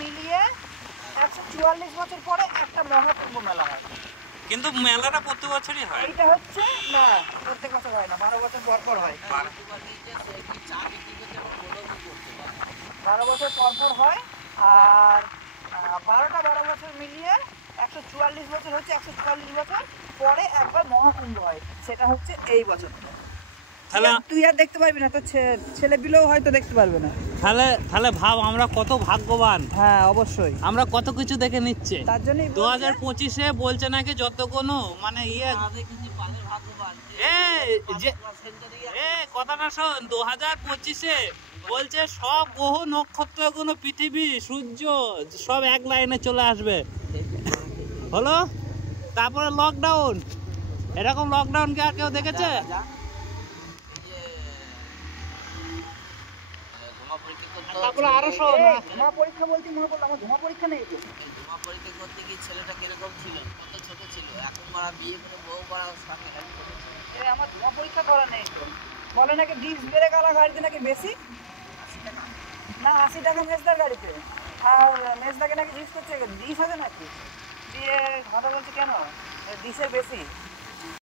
মিলিয়ে 144 বছর পরে একটা মহাকুম্ভ মেলা হয়। কিন্তু মেলাটা প্রতি বছরই হয়। এইটা হচ্ছে না, প্রত্যেক বছর হয় না, 12 বছর পর পর হয়। 12 বছর পর পর হয়। আর 12 বছর মিলিয়ে 144 বছর হচ্ছে, 144 বছর পরে একবার মহাকুম্ভ হয়, সেটা হচ্ছে এই বছর। তাহলে তুই আর দেখতে পারবি না, তোর ছেলে পিলেও হয়তো দেখতে পারবে না। তাহলে ভাব আমরা কত ভাগ্যবান। হ্যাঁ অবশ্যই, আমরা কত কিছু দেখে নিচ্ছে। তার জন্যই 2025-এ বলছে নাকি যত কোনো মানে কথাটা শোন, 2025-এ বলছে সব গ্রহ নক্ষত্রগুলো, পৃথিবী, সূর্য সব এক লাইনে চলে আসবে। হলো তারপরে লকডাউন, এরকম লকডাউন কি আর কেউ দেখেছে? তারপরে আরো শোন, ধোঁয়া পরীক্ষা বলতে মনে পড়লো, আমার ধোঁয়া পরীক্ষা নেই তো। ধোঁয়া পরীক্ষা করতে গিয়ে ছেলেটা কিরকম ছিল, কত ছোট ছিল, এখন মারা বিয়ে করে বউ মারা সামনে গাড়ি করেছে। আমার ধোঁয়া পরীক্ষা করা নেই তো। বলে নাকি ডিস বেড়ে গেল গাড়িতে নাকি বেশি, না 80 টাকা মেজদার গাড়িতে, আর মেজদাকে নাকি ডিস করছে, ডিস আছে নাকি দিয়ে কথা বলছে কেন, ডিসের বেশি।